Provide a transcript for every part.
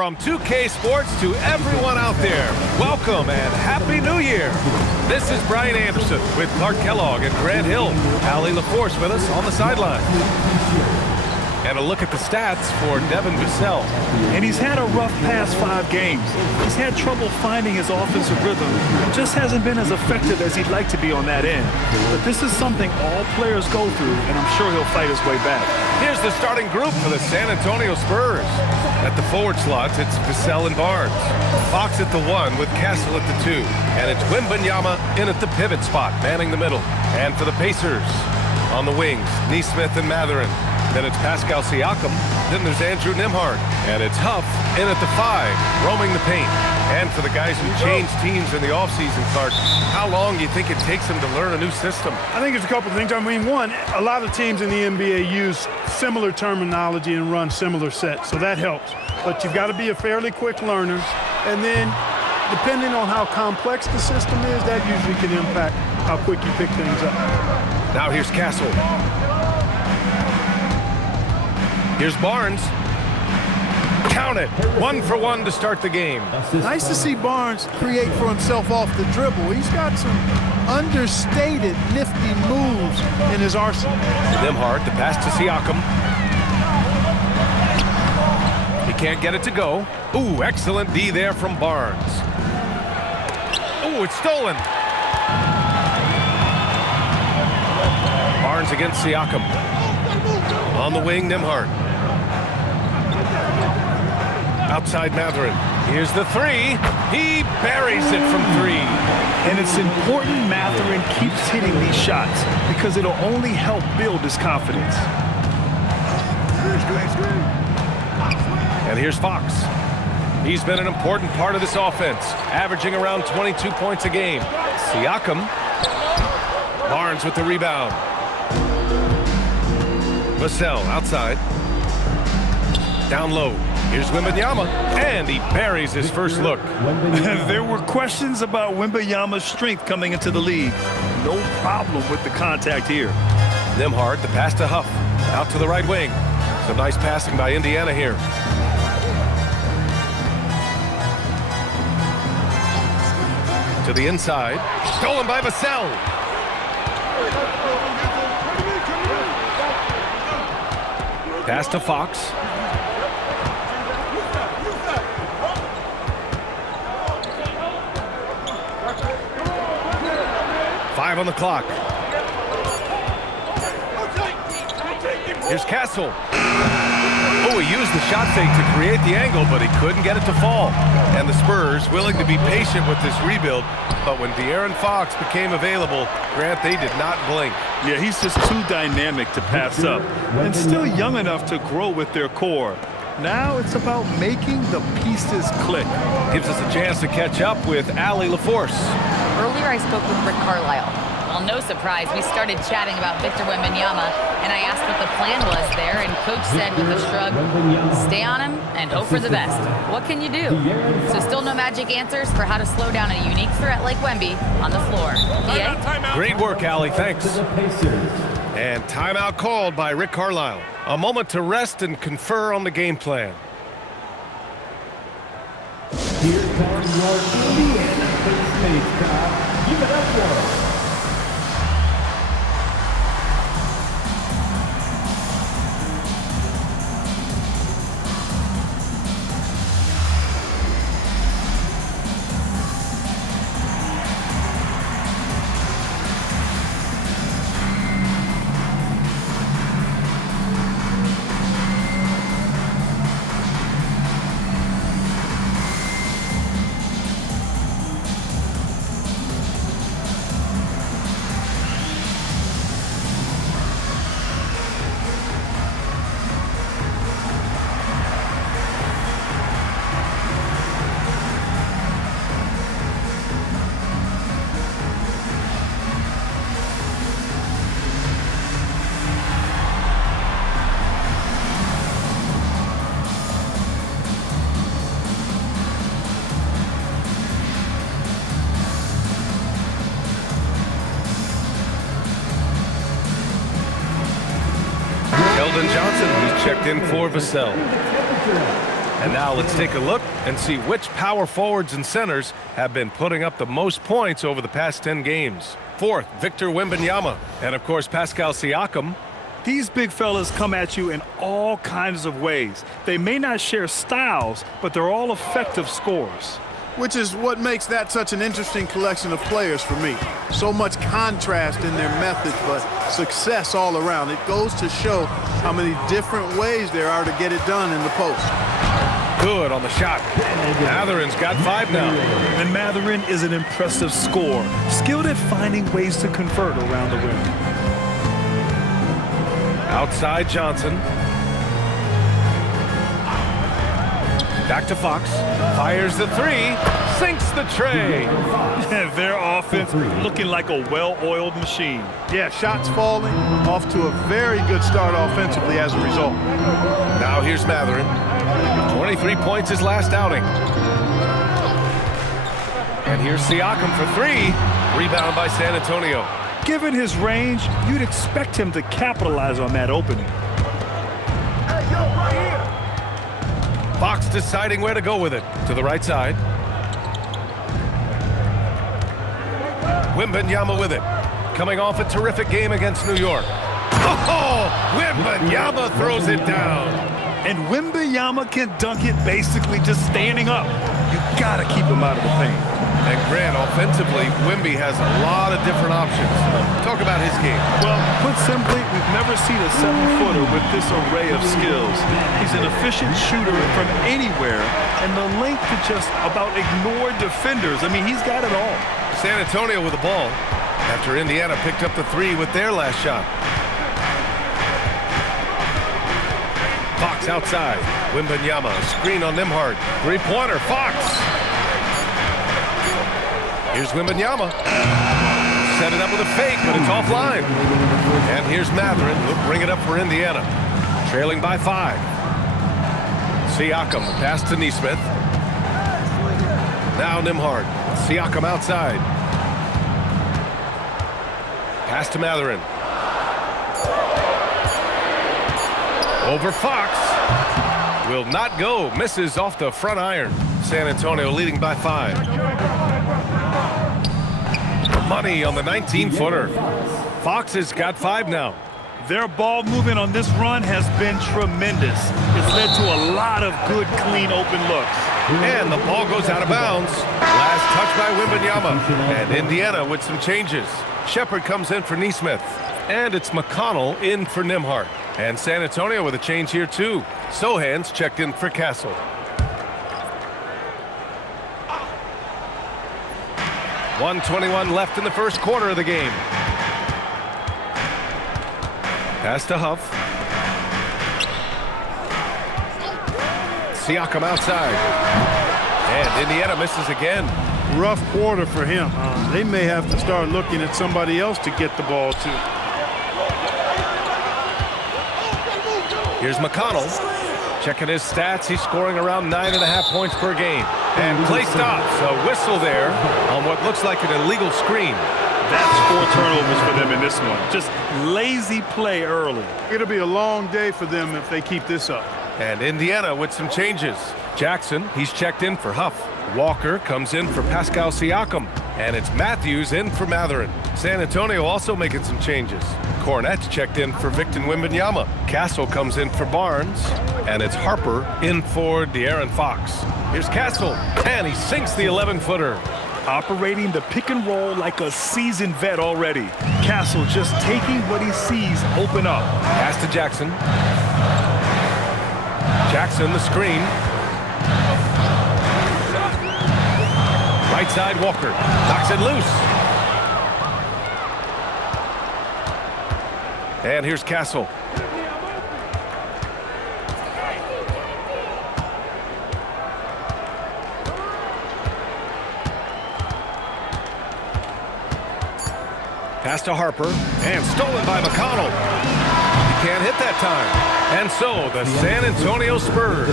From 2K Sports to everyone out there, welcome and Happy New Year. This is Brian Anderson with Clark Kellogg and Grant Hill. Allie LaForce with us on the sideline. And a look at the stats for Devin Vassell. And he's had a rough past 5 games. He's had trouble finding his offensive rhythm. Just hasn't been as effective as he'd like to be on that end. But this is something all players go through, and I'm sure he'll fight his way back. Here's the starting group for the San Antonio Spurs. At the forward slots, it's Vassell and Barnes. Fox at the 1 with Castle at the 2. And it's Wembanyama in at the pivot spot, manning the middle. And for the Pacers, on the wings, Nesmith and Mathurin. Then it's Pascal Siakam. Then there's Andrew Nembhard. And it's Huff in at the 5, roaming the paint. And for the guys who changed teams in the offseason, Clark, how long do you think it takes them to learn a new system? I think it's a couple of things. I mean, one, a lot of teams in the NBA use similar terminology and run similar sets, so that helps. But you've got to be a fairly quick learner. And then, depending on how complex the system is, that usually can impact how quick you pick things up. Now here's Castle. Here's Barnes. Count it. 1 for 1 to start the game. Nice to see Barnes create for himself off the dribble. He's got some understated, nifty moves in his arsenal. Nembhard, the pass to Siakam. He can't get it to go. Ooh, excellent D there from Barnes. Ooh, it's stolen. Barnes against Siakam. On the wing, Nembhard. Outside Mathurin. Here's the 3. He buries it from 3. And it's important Mathurin keeps hitting these shots because it'll only help build his confidence. And here's Fox. He's been an important part of this offense, averaging around 22 points a game. Siakam. Barnes with the rebound. Vassell outside. Down low. Here's Wembanyama, and he buries his first look. There were questions about Wembanyama's strength coming into the league. No problem with the contact here. Nembhard, the pass to Huff. Out to the right wing. Some nice passing by Indiana here. To the inside. Stolen by Vassell. Pass to Fox. Five on the clock. Here's Castle. Oh, he used the shot fake to create the angle, but he couldn't get it to fall. And the Spurs willing to be patient with this rebuild, but when De'Aaron Fox became available, Grant, they did not blink. Yeah, he's just too dynamic to pass up, and still young enough to grow with their core. Now it's about making the pieces click. Gives us a chance to catch up with Allie LaForce. Earlier, I spoke with Rick Carlisle. Well, no surprise, we started chatting about Victor Wembanyama, and I asked what the plan was there, and Coach said with a shrug, stay on him and hope for the best. What can you do? So still no magic answers for how to slow down a unique threat like Wemby on the floor. PA? Great work, Allie. Thanks. And timeout called by Rick Carlisle. A moment to rest and confer on the game plan. Here comes your Indiana Space Cop. Give it up for us. Johnson, who's checked in for Vassell. And now let's take a look and see which power forwards and centers have been putting up the most points over the past 10 games. Fourth, Victor Wembanyama. And of course, Pascal Siakam. These big fellas come at you in all kinds of ways. They may not share styles, but they're all effective scorers. Which is what makes that such an interesting collection of players for me. So much contrast in their methods, but success all around. It goes to show how many different ways there are to get it done in the post. Good on the shot. Matherin's got 5 now. And Matherin is an impressive scorer, skilled at finding ways to convert around the rim. Outside Johnson. Back to Fox. Fires the 3. Sinks the tray. Their offense looking like a well-oiled machine. Yeah, shots falling, off to a very good start offensively as a result. Now here's Matherin. 23 points his last outing. And here's Siakam for 3. Rebound by San Antonio. Given his range, you'd expect him to capitalize on that opening. Fox deciding where to go with it. To the right side. Wembanyama with it. Coming off a terrific game against New York. Oh, Wembanyama throws it down. And Wembanyama can dunk it basically just standing up. You gotta keep him out of the paint. And Grant, offensively, Wemby has a lot of different options. Talk about his game. Well, put simply, we've never seen a 7-footer with this array of skills. He's an efficient shooter from anywhere, and the length to just about ignore defenders. I mean, he's got it all. San Antonio with the ball after Indiana picked up the 3 with their last shot. Fox outside. Wembanyama, screen on Nembhard. 3-pointer, Fox. Here's Wembanyama. Set it up with a fake, but it's offline. And here's Matherin. He'll bring it up for Indiana. Trailing by 5. Siakam, pass to Nesmith. Now Nembhard. Siakam outside. Pass to Matherin. Over Fox. Will not go. Misses off the front iron. San Antonio leading by 5. Money on the 19-footer. Fox has got 5 now. Their ball movement on this run has been tremendous. It's led to a lot of good, clean, open looks. And the ball goes out of bounds. Last touch by Wembanyama. And Indiana with some changes. Shepard comes in for Nesmith. And it's McConnell in for Nembhard. And San Antonio with a change here too. Sohan's checked in for Castle. .121 left in the first quarter of the game. Pass to Huff. Siakam outside. And Indiana misses again. Rough quarter for him. They may have to start looking at somebody else to get the ball to. Here's McConnell. Checking his stats, he's scoring around 9.5 points per game. And play stops. A whistle there on what looks like an illegal screen. That's 4 turnovers for them in this one. Just lazy play early. It'll be a long day for them if they keep this up. And Indiana with some changes. Jackson, he's checked in for Huff. Walker comes in for Pascal Siakam. And it's Matthews in for Matherin. San Antonio also making some changes. Cornette's checked in for Victor Wembanyama. Castle comes in for Barnes. And it's Harper in for De'Aaron Fox. Here's Castle, and he sinks the 11-footer. Operating the pick and roll like a seasoned vet already. Castle just taking what he sees open up. Pass to Jackson. Jackson, the screen. Right side, Walker. Knocks it loose. And here's Castle. Pass to Harper, and stolen by McConnell. He can't hit that time. And so, the San Antonio Spurs,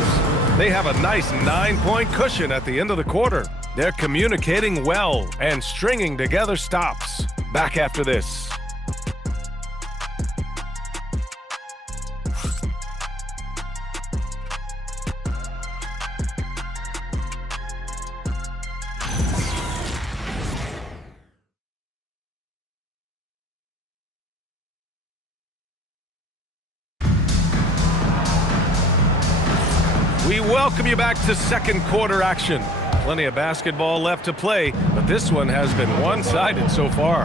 they have a nice 9-point cushion at the end of the quarter. They're communicating well and stringing together stops. Back after this. welcome you back to second quarter action. Plenty of basketball left to play, but this one has been one-sided so far.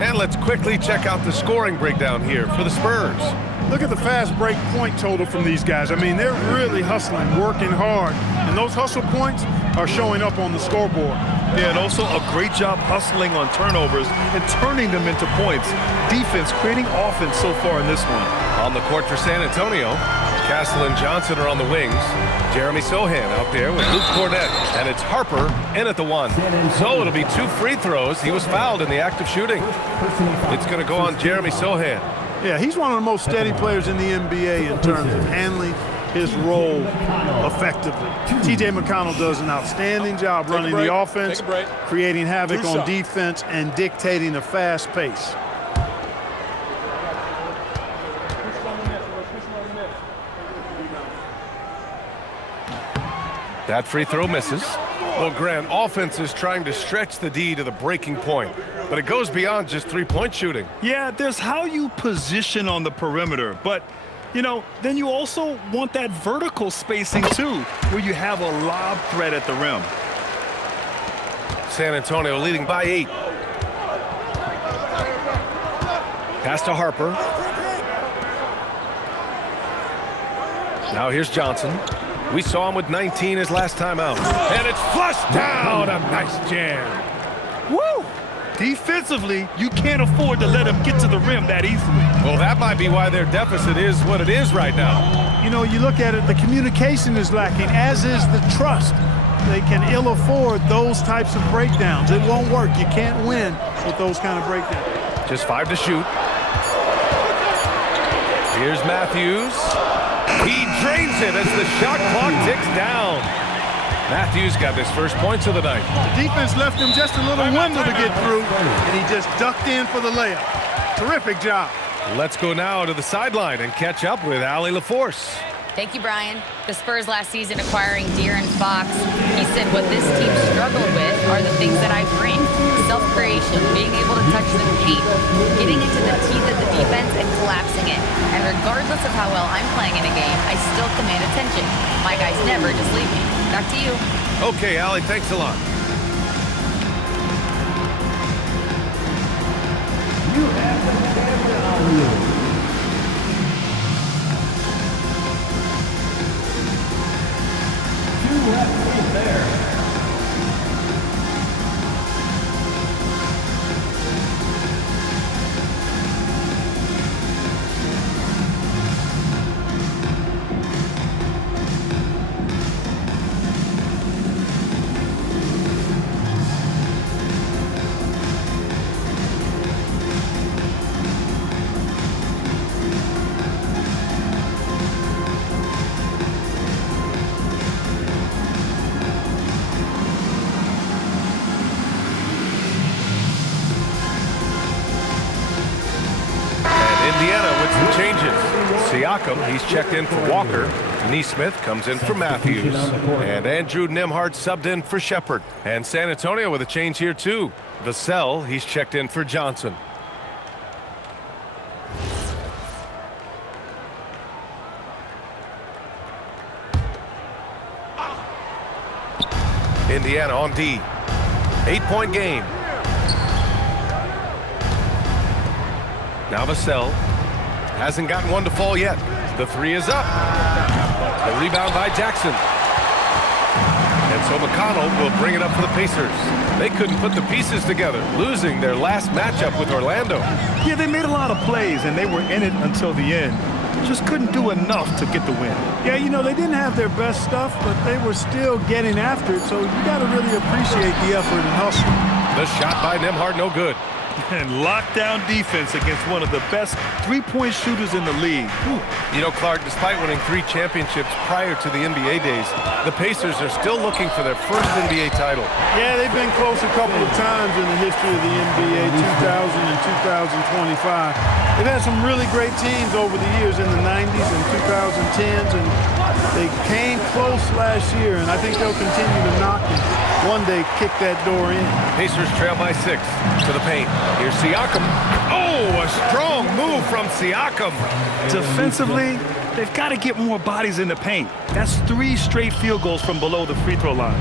And let's quickly check out the scoring breakdown here for the Spurs. Look at the fast break point total from these guys. I mean, they're really hustling, working hard, and those hustle points are showing up on the scoreboard. Yeah, and also a great job hustling on turnovers and turning them into points. Defense creating offense so far in this one. On the court for San Antonio, Castle and Johnson are on the wings. Jeremy Sohan out there with Luke Cornett, and it's Harper in at the one. So it'll be 2 free throws. He was fouled in the act of shooting. It's going to go on Jeremy Sohan. Yeah, he's one of the most steady players in the NBA in terms of handling his role effectively. T.J. McConnell does an outstanding job running the offense, creating havoc on defense, and dictating a fast pace. That free throw misses. Well, Grant, offense is trying to stretch the D to the breaking point, but it goes beyond just three-point shooting. Yeah, there's how you position on the perimeter, but, you know, then you also want that vertical spacing too, where you have a lob threat at the rim. San Antonio leading by 8. Pass to Harper. Now here's Johnson. We saw him with 19 his last time out. And it's flushed down. A nice jam. Woo! Defensively, you can't afford to let him get to the rim that easily. Well, that might be why their deficit is what it is right now. You know, you look at it, the communication is lacking, as is the trust. They can ill afford those types of breakdowns. It won't work. You can't win with those kind of breakdowns. Just 5 to shoot. Here's Matthews. He drains it as the shot clock ticks down. Matthews got his first points of the night. The defense left him just a little window to get through, and he just ducked in for the layup. Terrific job. Let's go now to the sideline and catch up with Allie LaForce. Thank you, Brian. The Spurs last season acquiring De'Aaron Fox. He said what this team struggled with are the things that I bring. Self-creation, being able to touch the paint, getting into the teeth of the defense and collapsing it. And regardless of how well I'm playing in a game, I still command attention. My guys never just leave me. Back to you. Okay, Allie, thanks a lot. You have the San Two left in there. Indiana with some changes. Siakam, he's checked in for Walker. Neesmith comes in for Matthews. And Andrew Nembhard subbed in for Shepard. And San Antonio with a change here too. Vassell, he's checked in for Johnson. Indiana on D. 8-point game. Now Vassell hasn't gotten one to fall yet. The 3 is up. The rebound by Jackson. And so McConnell will bring it up for the Pacers. They couldn't put the pieces together, losing their last matchup with Orlando. Yeah, they made a lot of plays, and they were in it until the end. Just couldn't do enough to get the win. Yeah, you know, they didn't have their best stuff, but they were still getting after it, so you got to really appreciate the effort and hustle. The shot by Nembhard, no good. And lockdown defense against one of the best three-point shooters in the league. Whew. You know, Clark, despite winning 3 championships prior to the NBA days, the Pacers are still looking for their first NBA title. Yeah, they've been close a couple of times in the history of the NBA, 2000 and 2025. They've had some really great teams over the years in the 90s and 2010s, and they came close last year, and I think they'll continue to knock it. One day, kick that door in. Pacers trail by 6 to the paint. Here's Siakam. Oh, a strong move from Siakam. Defensively, They've got to get more bodies in the paint. That's 3 straight field goals from below the free throw line.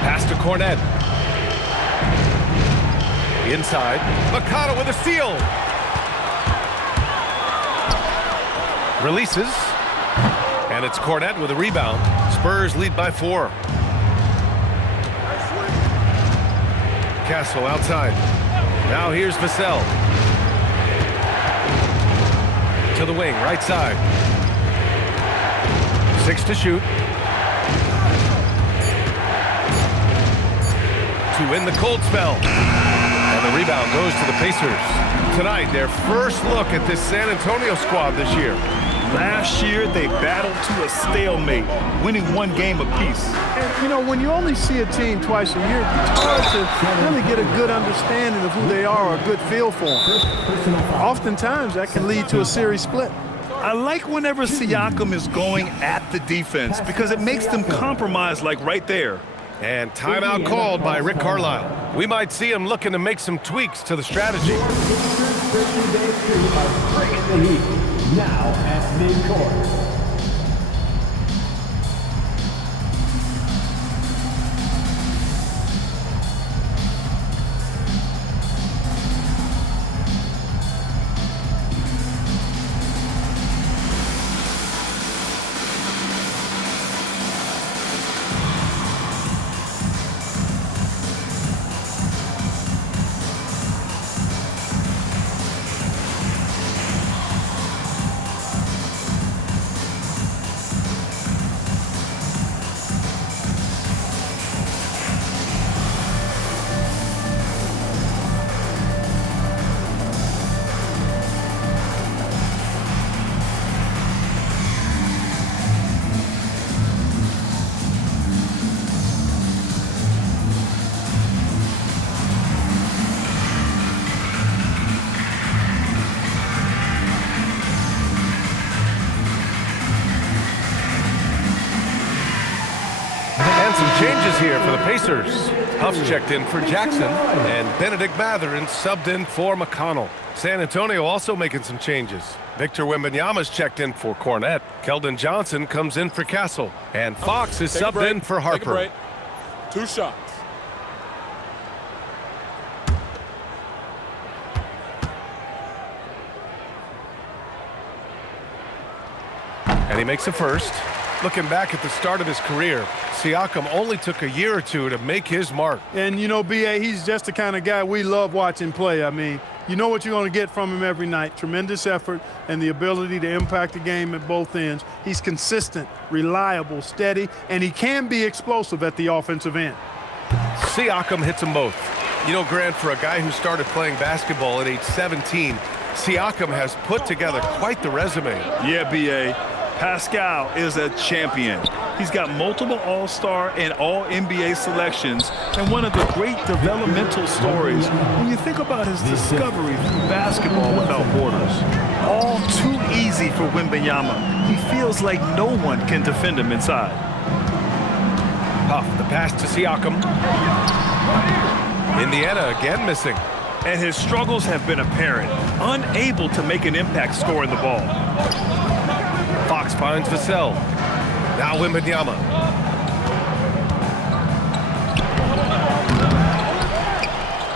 Pass to Cornette. Inside. McConnell with a steal. Releases. And it's Cornette with a rebound. Spurs lead by 4. Castle outside. Now here's Vassell. To the wing, right side. 6 to shoot. To win the cold spell. And the rebound goes to the Pacers. Tonight, their first look at this San Antonio squad this year. Last year, they battled to a stalemate, winning 1 game apiece. And, you know, when you only see a team twice a year, it's hard to really get a good understanding of who they are or a good feel for them. Oftentimes, that can lead to a series split. I like whenever Siakam is going at the defense because it makes them compromise like right there. And timeout called by Rick Carlisle. We might see him looking to make some tweaks to the strategy. Now at midcourt. Some changes here for the Pacers. Huff's checked in for Jackson, and Benedict Mathurin subbed in for McConnell. San Antonio also making some changes. Victor Wembanyama's checked in for Cornette. Keldon Johnson comes in for Castle, and Fox is subbed in for Harper. 2 shots. And he makes a first. Looking back at the start of his career, Siakam only took a year or 2 to make his mark. And, you know, B.A., he's just the kind of guy we love watching play. I mean, you know what you're going to get from him every night. Tremendous effort and the ability to impact the game at both ends. He's consistent, reliable, steady, and he can be explosive at the offensive end. Siakam hits them both. You know, Grant, for a guy who started playing basketball at age 17, Siakam has put together quite the resume. Yeah, B.A., Pascal is a champion. He's got multiple All-Star and All-NBA selections and one of the great developmental stories when you think about his discovery through basketball without borders. All too easy for Wembanyama. He feels like no one can defend him inside. Huff, the pass to Siakam. Indiana again missing. And his struggles have been apparent, unable to make an impact scoring the ball. Fox finds Vassell. Now Wembanyama.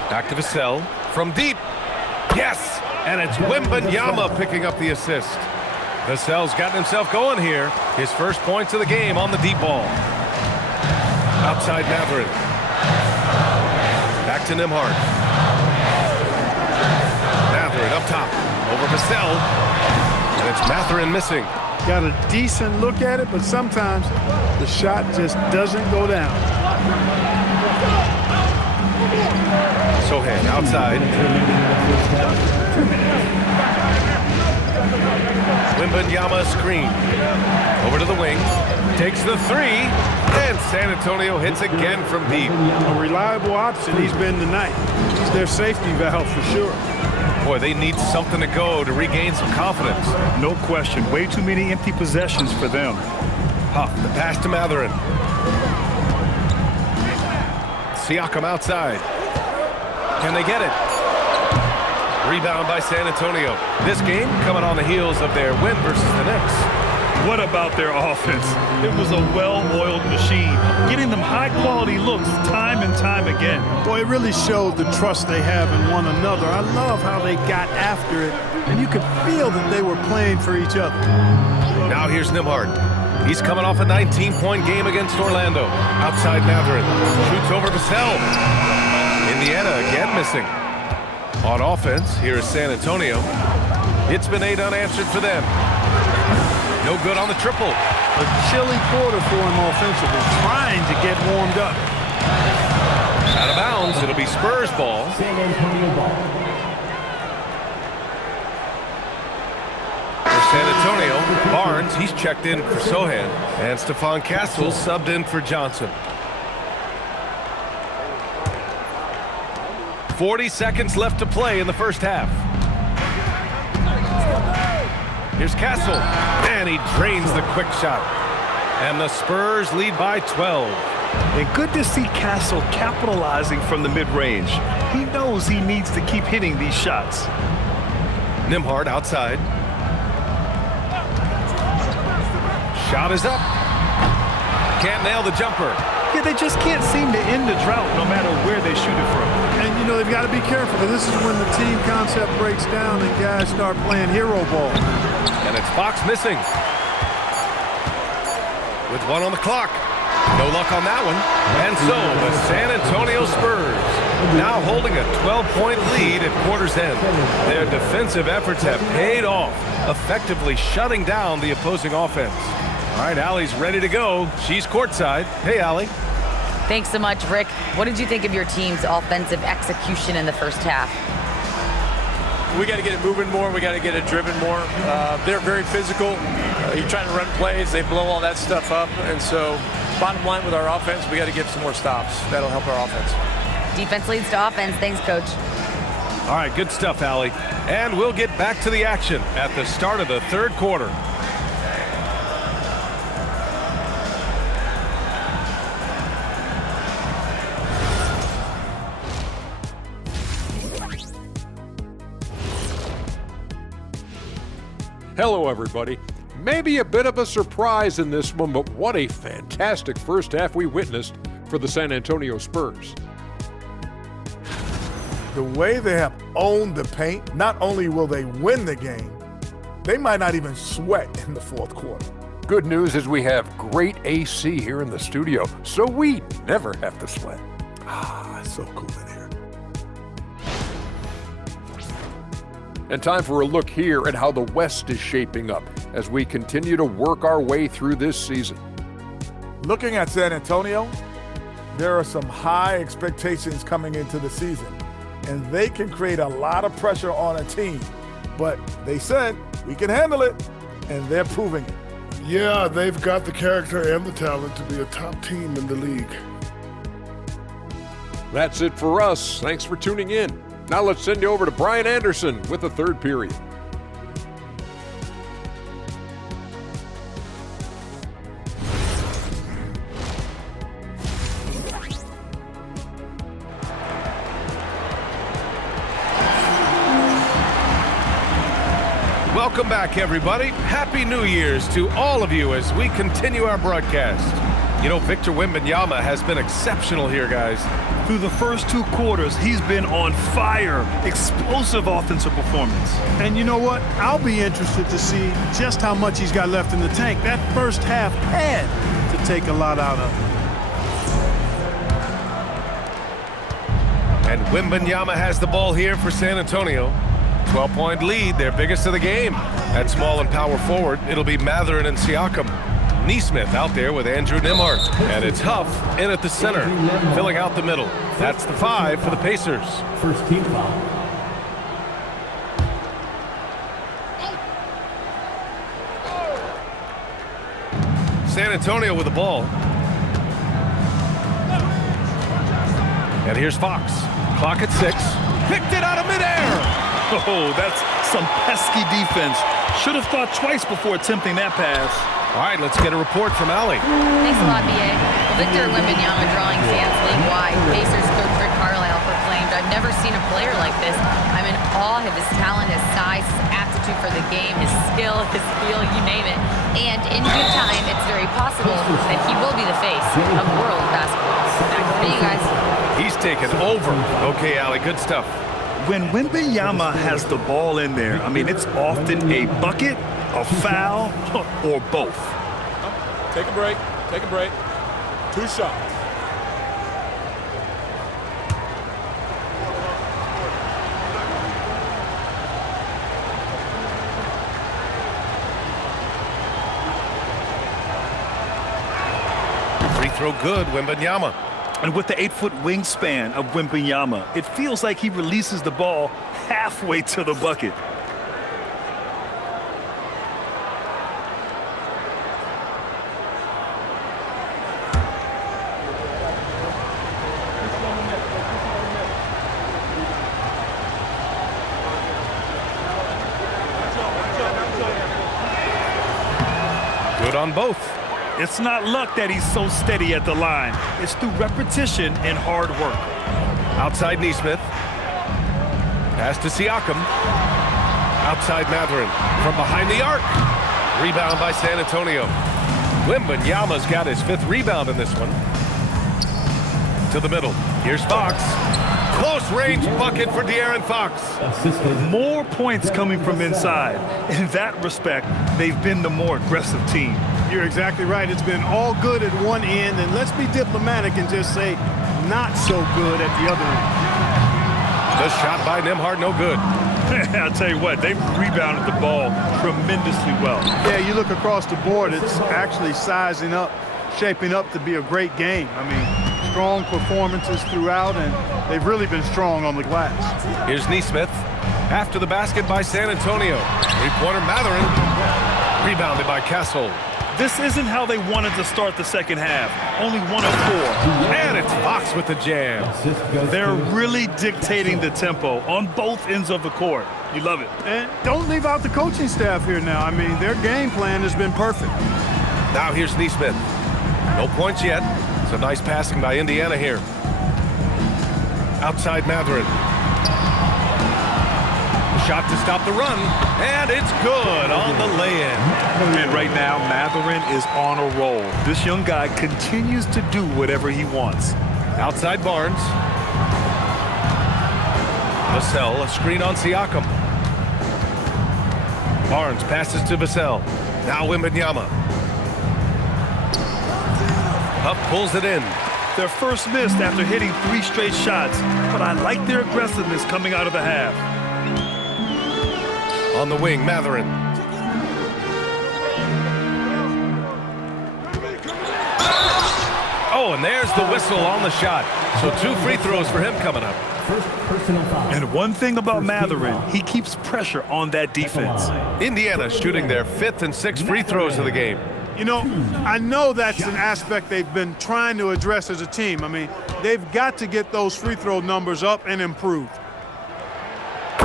Back to Vassell. From deep. Yes! And it's Wembanyama picking up the assist. Vassell's gotten himself going here. His first points of the game on the deep ball. Outside Mathurin. Back to Nembhard. Mathurin up top. Over Vassell. And it's Mathurin missing. Got a decent look at it, but sometimes the shot just doesn't go down. Sohan outside. Wembanyama screen. Over to the wing. Takes the 3. And San Antonio hits again from deep. A reliable option he's been tonight. He's their safety valve for sure. Boy, they need something to go to regain some confidence. No question. Way too many empty possessions for them. Huff, the pass to Mathurin. Siakam outside. Can they get it? Rebound by San Antonio. This game coming on the heels of their win versus the Knicks. What about their offense? It was a well-oiled machine, getting them high-quality looks time and time again. Boy, it really showed the trust they have in one another. I love how they got after it, and you could feel that they were playing for each other. Now here's Nembhard. He's coming off a 19-point game against Orlando. Outside Mathurin. Shoots over Vassell. Indiana again missing. On offense, here is San Antonio. It's been 8 unanswered for them. No good on the triple. A chilly quarter for him offensively, trying to get warmed up. Out of bounds, it'll be Spurs ball. San Antonio ball. For San Antonio, Barnes, he's checked in for Sohan. And Stephon Castle subbed in for Johnson. 40 seconds left to play in the first half. Here's Castle, and he drains the quick shot. And the Spurs lead by 12. And good to see Castle capitalizing from the mid-range. He knows he needs to keep hitting these shots. Nembhard outside. Shot is up. Can't nail the jumper. Yeah, they just can't seem to end the drought no matter where they shoot it from. And, you know, they've got to be careful, because this is when the team concept breaks down and guys start playing hero ball. And it's Fox missing. With 1 on the clock. No luck on that one. And so the San Antonio Spurs now holding a 12-point lead at quarter's end. Their defensive efforts have paid off, effectively shutting down the opposing offense. All right, Allie's ready to go. She's courtside. Hey, Allie. Thanks so much, Rick. What did you think of your team's offensive execution in the first half? We got to get it moving more. We got to get it driven more. They're very physical. You're trying to run plays. They blow all that stuff up. And so bottom line with our offense, we got to get some more stops. That'll help our offense. Defense leads to offense. Thanks, Coach. All right, good stuff, Allie. And we'll get back to the action at the start of the third quarter. Hello, everybody. Maybe a bit of a surprise in this one, but what a fantastic first half we witnessed for the San Antonio Spurs. The way they have owned the paint, not only will they win the game, they might not even sweat in the fourth quarter. Good news is we have great AC here in the studio, so we never have to sweat. Ah, it's so cool in here. And time for a look here at how the West is shaping up as we continue to work our way through this season. Looking at San Antonio, there are some high expectations coming into the season, and they can create a lot of pressure on a team. But they said, we can handle it, and they're proving it. Yeah, they've got the character and the talent to be a top team in the league. That's it for us. Thanks for tuning in. Now let's send you over to Brian Anderson with the third period. Welcome back, everybody. Happy New Year's to all of you as we continue our broadcast. You know, Victor Wembanyama has been exceptional here, guys. Through the first 2 quarters, he's been on fire. Explosive offensive performance. And you know what? I'll be interested to see just how much he's got left in the tank. That first half had to take a lot out of him. And Wembanyama has the ball here for San Antonio. 12-point lead, their biggest of the game. At small and power forward, it'll be Mathurin and Siakam. Neesmith out there with Andrew Nembhard. And it's Huff in at the center, filling out the middle. That's the 5 for the Pacers. First team foul. San Antonio with the ball. And here's Fox. Clock at 6. Picked it out of midair. Oh, that's some pesky defense. Should have thought twice before attempting that pass. All right, let's get a report from Allie. Thanks a lot, BA. Well, Victor Wembanyama drawing fans league-wide. Pacers coach Rick Carlisle proclaimed I've never seen a player like this. I'm in awe of his talent, his size, his aptitude for the game, his skill, his feel, you name it. And in due time, it's very possible that he will be the face of world basketball. Back to you guys. He's taken over. Okay, Allie, good stuff. When Wembanyama has the ball in there, I mean, it's often a bucket, a foul, or both. Take a break. Take a break. 2 shots. Free throw good, Wembanyama. And with the 8-foot wingspan of Wembanyama, it feels like he releases the ball halfway to the bucket. Good on both. It's not luck that he's so steady at the line. It's through repetition and hard work. Outside Neesmith. Pass to Siakam. Outside Mathurin. From behind the arc. Rebound by San Antonio. Wembanyama's got his 5th rebound in this one. To the middle. Here's Fox. Close range bucket for De'Aaron Fox. More points coming from inside. In that respect, they've been the more aggressive team. You're exactly right. It's been all good at one end, and let's be diplomatic and just say not so good at the other end. The shot by Nembhard, no good. I'll tell you what, they've rebounded the ball tremendously well. Yeah, you look across the board, it's actually sizing up, shaping up to be a great game. I mean, strong performances throughout, and they've really been strong on the glass. Here's Neesmith. After the basket by San Antonio. Three-pointer Mathurin. Rebounded by Castle. This isn't how they wanted to start the second half. Only 1 of 4. And it's Fox with the jam. They're really dictating the tempo on both ends of the court. You love it. And don't leave out the coaching staff here now. I mean, their game plan has been perfect. Now here's Neesmith. No points yet. So nice passing by Indiana here. Outside Mathurin. Shot to stop the run, and it's good on the lay-in. And right now, Mathurin is on a roll. This young guy continues to do whatever he wants. Outside Barnes. Vassell, a screen on Siakam. Barnes passes to Vassell. Now Wembanyama. Up pulls it in. Their first miss after hitting 3 straight shots, but I like their aggressiveness coming out of the half. On the wing, Mathurin. Oh, and there's the whistle on the shot. So 2 free throws for him coming up. First personal foul. And one thing about Mathurin, he keeps pressure on that defense. Indiana shooting their 5th and 6th free throws of the game. You know, I know that's an aspect they've been trying to address as a team. I mean, they've got to get those free throw numbers up and improved.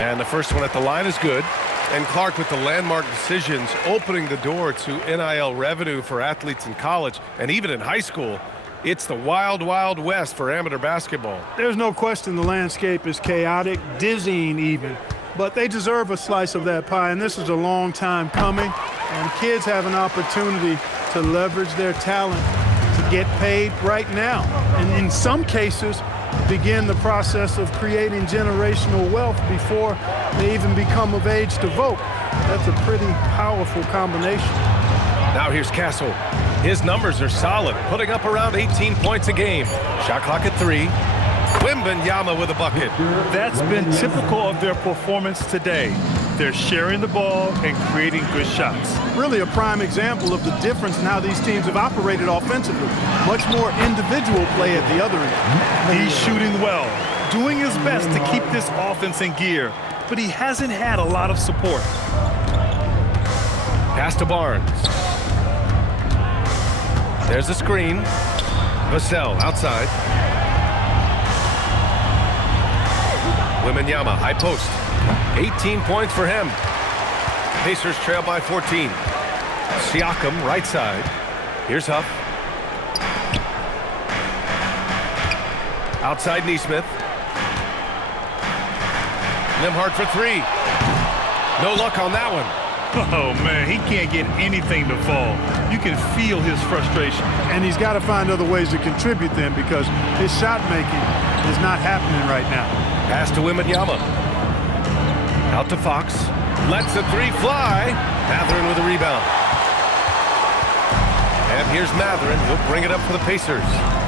And the first one at the line is good. And Clark with the landmark decisions opening the door to NIL revenue for athletes in college and even in high school. It's the wild, wild west for amateur basketball. There's no question the landscape is chaotic, dizzying even. But they deserve a slice of that pie, and this is a long time coming. And kids have an opportunity to leverage their talent to get paid right now. And in some cases, begin the process of creating generational wealth before they even become of age to vote. That's a pretty powerful combination. Now here's Castle. His numbers are solid, putting up around 18 points a game. Shot clock at 3. Wembanyama with a bucket. That's been typical of their performance today. They're sharing the ball and creating good shots. Really a prime example of the difference in how these teams have operated offensively. Much more individual play at the other end. He's shooting well, doing his best to keep this offense in gear, but he hasn't had a lot of support. Pass to Barnes. There's a screen. Vassell outside. Wembanyama, high post. 18 points for him. Pacers trail by 14. Siakam, right side. Here's Huff. Outside Neesmith. Nembhard for three. No luck on that one. Oh, man, he can't get anything to fall. You can feel his frustration. And he's got to find other ways to contribute then because his shot making is not happening right now. Pass to Wembanyama. Out to Fox. Lets the three fly. Mathurin with a rebound. And here's Mathurin. He'll bring it up for the Pacers.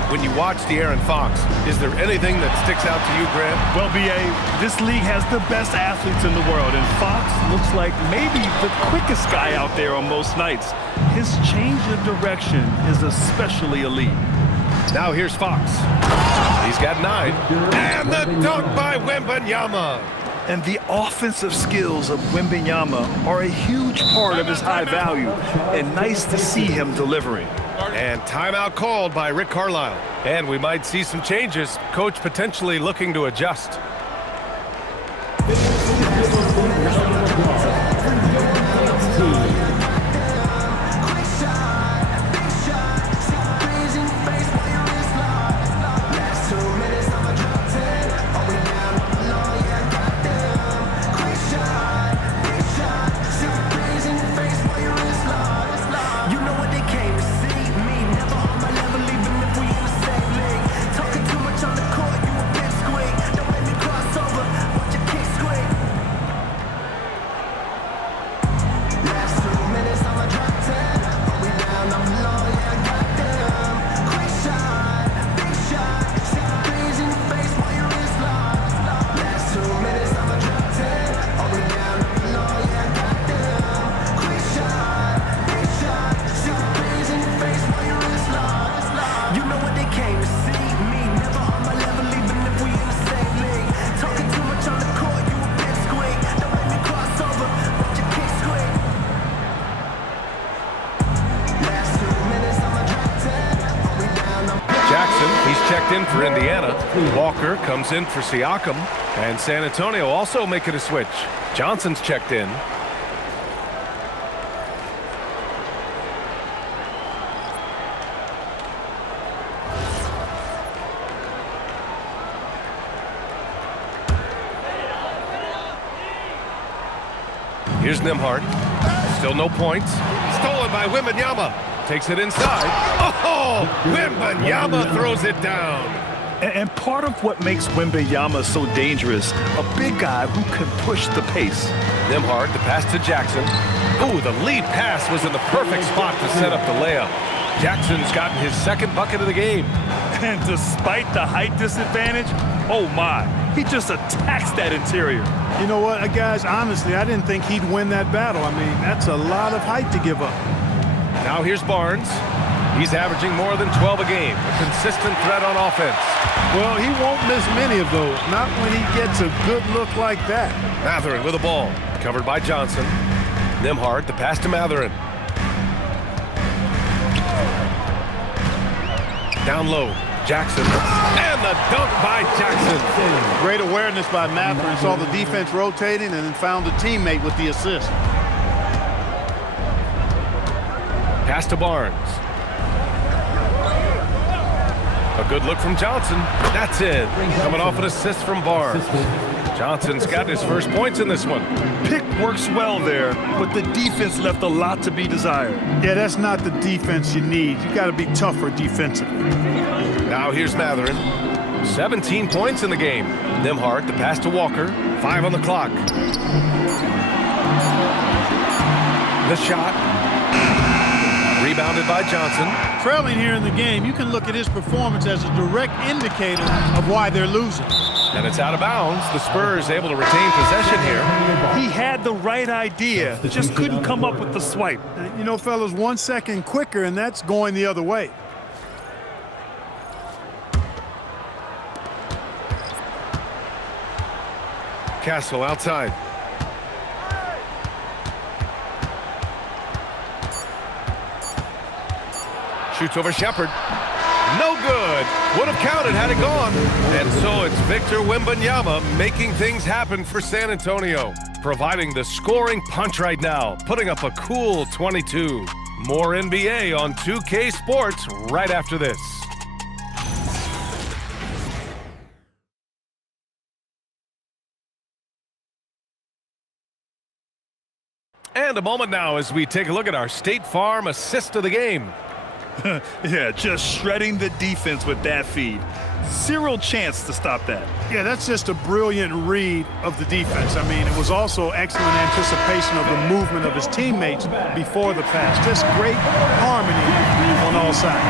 When you watch De'Aaron Fox, is there anything that sticks out to you, Grant? Well, B.A., this league has the best athletes in the world, and Fox looks like maybe the quickest guy out there on most nights. His change of direction is especially elite. Now here's Fox. He's got 9. And the dunk by Wembanyama. And the offensive skills of Wembanyama are a huge part of his high value, and nice to see him delivering. And timeout called by Rick Carlisle. And we might see some changes. Coach potentially looking to adjust. Checked in for Indiana. Walker comes in for Siakam. And San Antonio also making a switch. Johnson's checked in. Here's Nembhard. Still no points. Stolen by Wembanyama. Takes it inside. Oh, Wembanyama throws it down. And part of what makes Wembanyama so dangerous, a big guy who can push the pace. Nembhard, the pass to Jackson. Ooh, the lead pass was in the perfect spot to set up the layup. Jackson's gotten his second bucket of the game. And despite the height disadvantage, oh my, he just attacks that interior. You know what, guys, honestly, I didn't think he'd win that battle. I mean, that's a lot of height to give up. Now here's Barnes. He's averaging more than 12 a game, a consistent threat on offense. Well, he won't miss many of those, not when he gets a good look like that. Mathurin with the ball, covered by Johnson. Nembhard, the pass to Mathurin. Down low, Jackson, and the dunk by Jackson. Great awareness by Mathurin, saw the defense rotating and then found a teammate with the assist. Pass to Barnes. A good look from Johnson. That's it. Coming off an assist from Barnes. Johnson's got his first points in this one. Pick works well there, but the defense left a lot to be desired. Yeah, that's not the defense you need. You got to be tougher defensively. Now here's Mathurin. 17 points in the game. Nembhard, the pass to Walker. 5 on the clock. The shot. Rebounded by Johnson. Trailing here in the game, you can look at his performance as a direct indicator of why they're losing. And it's out of bounds. The Spurs able to retain possession here. He had the right idea, just couldn't come up with the swipe. You know, fellas, 1 second quicker, and that's going the other way. Castle outside. Shoots over Shepherd. No good. Would have counted had it gone. And so it's Victor Wembanyama making things happen for San Antonio, providing the scoring punch right now, putting up a cool 22. More NBA on 2K Sports right after this. And a moment now as we take a look at our State Farm assist of the game. Yeah, just shredding the defense with that feed. Zero chance to stop that. Yeah, that's just a brilliant read of the defense. I mean, it was also excellent anticipation of the movement of his teammates before the pass. Just great harmony on all sides.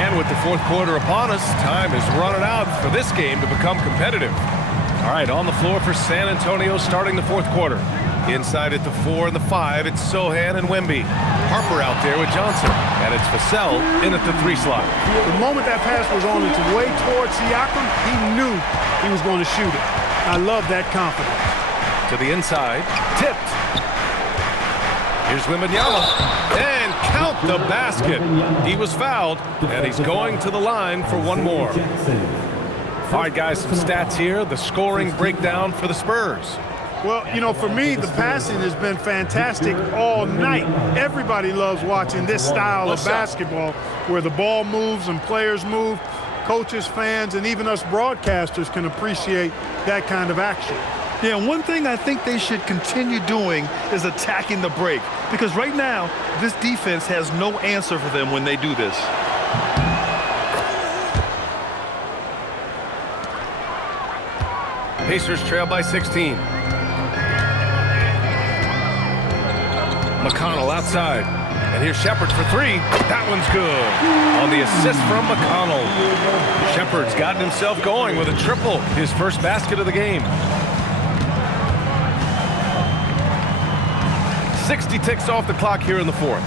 And with the fourth quarter upon us, time is running out for this game to become competitive. All right, on the floor for San Antonio starting the fourth quarter. Inside at the 4 and the 5, it's Sohan and Wemby. Harper out there with Johnson. And it's Vassell in at the 3 slot. The moment that pass was on its way towards Siakam, he knew he was going to shoot it. I love that confidence. To the inside, tipped. Here's Wembanyama. And count the basket. He was fouled, and he's going to the line for one more. All right, guys, some stats here. The scoring breakdown for the Spurs. Well, you know, for me, the passing has been fantastic all night. Everybody loves watching this style of basketball where the ball moves and players move. Coaches, fans, and even us broadcasters can appreciate that kind of action. Yeah, and one thing I think they should continue doing is attacking the break. Because right now, this defense has no answer for them when they do this. Pacers trail by 16. McConnell outside. And here's Shepard for 3. That one's good. On the assist from McConnell. Shepard's gotten himself going with a triple. His first basket of the game. 60 ticks off the clock here in the fourth.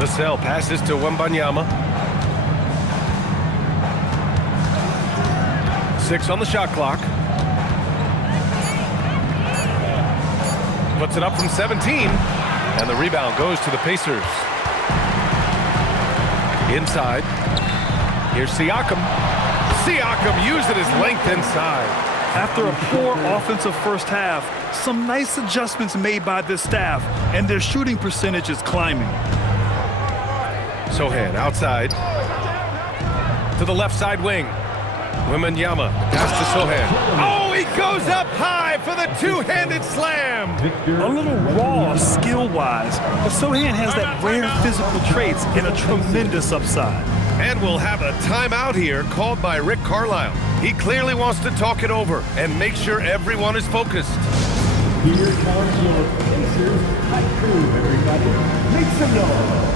Vassell passes to Wembanyama. 6 on the shot clock. Puts it up from 17. And the rebound goes to the Pacers. Inside. Here's Siakam. Siakam using his length inside. After a poor offensive first half, some nice adjustments made by this staff, and their shooting percentage is climbing. Sohan outside. To the left side wing. Wembanyama pass to Sohan. Oh, he goes up high for the two-handed slam. A little raw skill-wise, but Sohan has that rare physical traits and a tremendous upside. And we'll have a timeout here called by Rick Carlisle. He clearly wants to talk it over and make sure everyone is focused. Here comes your Pacers high crew, everybody. Make some noise.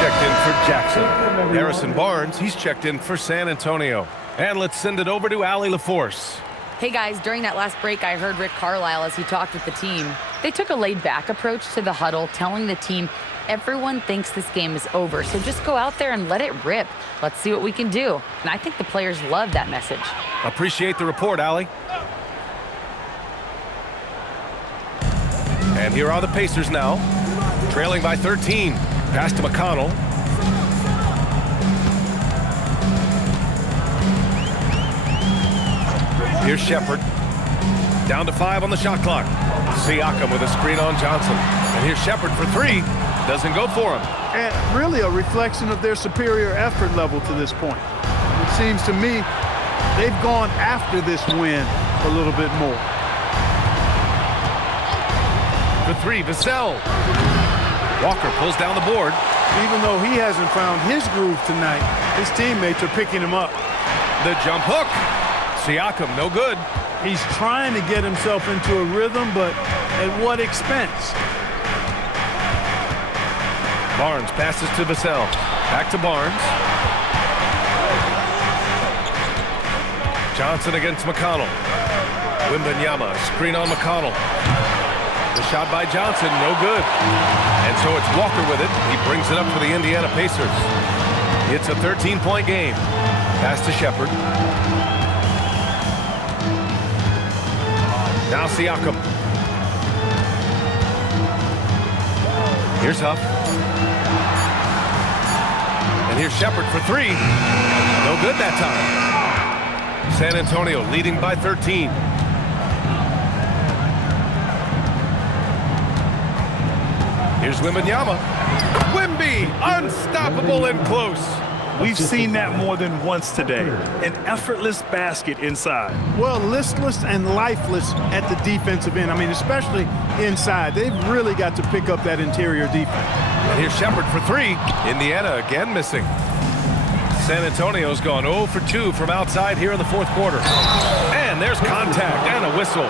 Checked in for Jackson. Harrison Barnes, he's checked in for San Antonio. And let's send it over to Allie LaForce. Hey guys, during that last break, I heard Rick Carlisle as he talked with the team. They took a laid-back approach to the huddle, telling the team everyone thinks this game is over, so just go out there and let it rip. Let's see what we can do. And I think the players love that message. Appreciate the report, Allie. And here are the Pacers now, trailing by 13. Pass to McConnell. Here's Shepard. Down to 5 on the shot clock. Siakam with a screen on Johnson. And here's Shepard for 3. Doesn't go for him. And really a reflection of their superior effort level to this point. It seems to me they've gone after this win a little bit more. For 3, Vassell. Walker pulls down the board. Even though he hasn't found his groove tonight, his teammates are picking him up. The jump hook. Siakam, no good. He's trying to get himself into a rhythm, but at what expense? Barnes passes to Vassell. Back to Barnes. Johnson against McConnell. Wembanyama, screen on McConnell. The shot by Johnson, no good. And so it's Walker with it. He brings it up for the Indiana Pacers. It's a 13-point game. Pass to Shepherd. Now Siakam. Here's Huff. And here's Shepherd for three. No good that time. San Antonio leading by 13. Here's Wembanyama. Wemby, unstoppable and close. We've seen that more than once today. An effortless basket inside. Well, listless and lifeless at the defensive end. I mean, especially inside. They've really got to pick up that interior defense. And here's Shepherd for three. Indiana again missing. San Antonio's gone 0 for 2 from outside here in the fourth quarter. And there's contact and a whistle.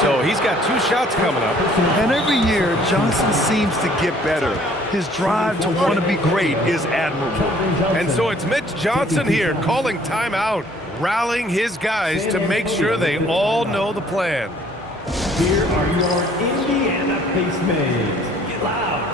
So he's got 2 shots coming up. And every year, Johnson seems to get better. His drive to want to be great is admirable. And so it's Mitch Johnson here calling timeout, rallying his guys to make sure they all know the plan. Here are your Indiana Pacemates. Get loud.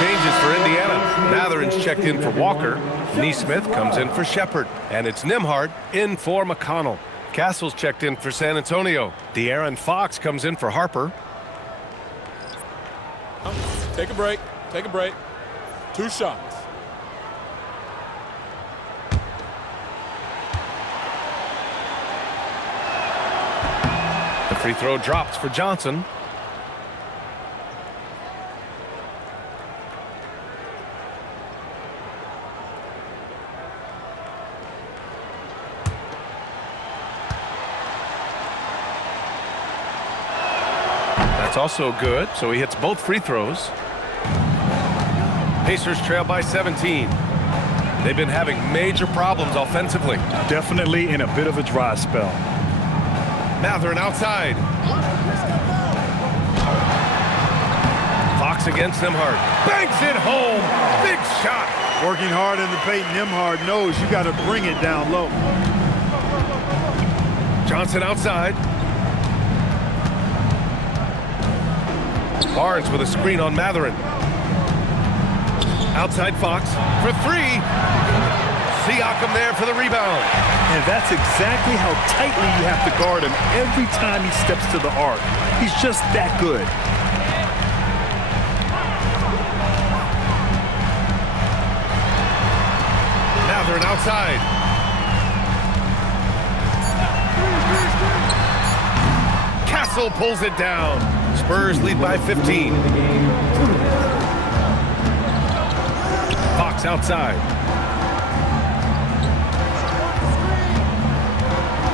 Changes for Indiana. Matherin's checked in for Walker. Neesmith comes in for Shepherd. And it's Nembhard in for McConnell. Castle's checked in for San Antonio. De'Aaron Fox comes in for Harper. Take a break. Take a break. 2 shots. The free throw drops for Johnson. That's also good, so he hits both free throws. Pacers trail by 17. They've been having major problems offensively. Definitely in a bit of a dry spell. Matherin outside. Fox against Nembhard. Banks it home. Big shot. Working hard in the paint. Nembhard knows you got to bring it down low. Johnson outside. Barnes with a screen on Matherin. Outside Fox for three. Siakam there for the rebound. And that's exactly how tightly you have to guard him every time he steps to the arc. He's just that good. Matherin outside. Castle pulls it down. Spurs lead by 15. Fox outside.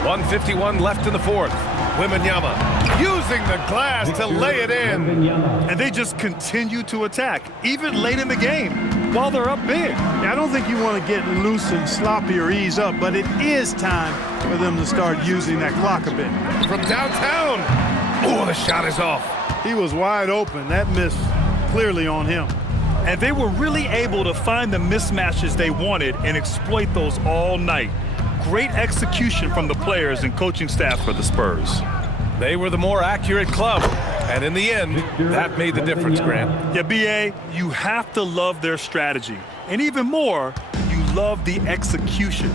1:51 left in the fourth. Wembanyama using the glass to lay it in. And they just continue to attack, even late in the game, while they're up big. I don't think you want to get loose and sloppy or ease up, but it is time for them to start using that clock a bit. From downtown. Oh, the shot is off. He was wide open. That miss clearly on him. And they were really able to find the mismatches they wanted and exploit those all night. Great execution from the players and coaching staff for the Spurs. They were the more accurate club, and in the end, that made the difference, Grant. Yeah, B.A., you have to love their strategy. And even more, you love the execution.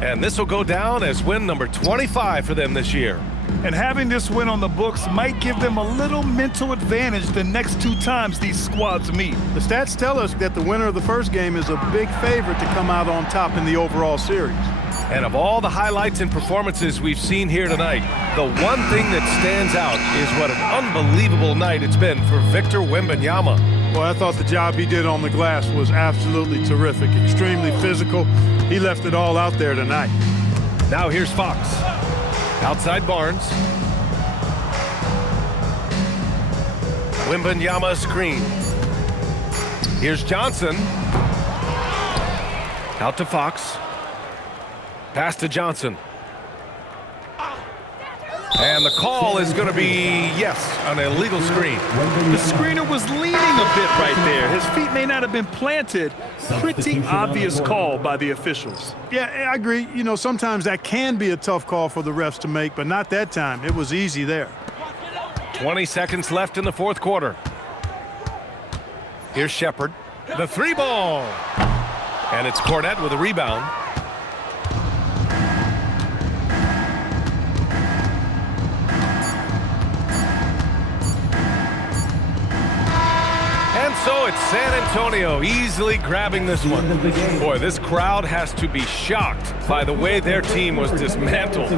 And this will go down as win number 25 for them this year. And having this win on the books might give them a little mental advantage the next 2 times these squads meet. The stats tell us that the winner of the first game is a big favorite to come out on top in the overall series. And of all the highlights and performances we've seen here tonight, the one thing that stands out is what an unbelievable night it's been for Victor Wembanyama. Well, I thought the job he did on the glass was absolutely terrific, extremely physical. He left it all out there tonight. Now here's Fox. Outside Barnes. Wembanyama screen. Here's Johnson. Out to Fox. Pass to Johnson. And the call is going to be, yes, an illegal screen. The screener was leaning a bit right there. His feet may not have been planted. Pretty obvious call by the officials. Yeah, I agree. You know, sometimes that can be a tough call for the refs to make, but not that time. It was easy there. 20 seconds left in the fourth quarter. Here's Shepard. The 3-ball. And it's Cornette with a rebound. And so it's San Antonio easily grabbing this one. Boy, this crowd has to be shocked by the way their team was dismantled.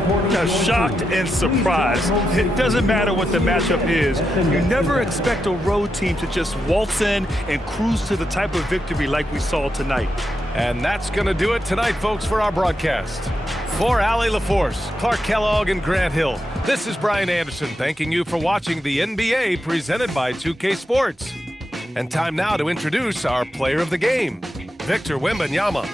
Shocked and surprised. It doesn't matter what the matchup is. You never expect a road team to just waltz in and cruise to the type of victory like we saw tonight. And that's going to do it tonight, folks, for our broadcast. For Allie LaForce, Clark Kellogg, and Grant Hill, this is Brian Anderson thanking you for watching the NBA presented by 2K Sports. And time now to introduce our player of the game, Victor Wembanyama.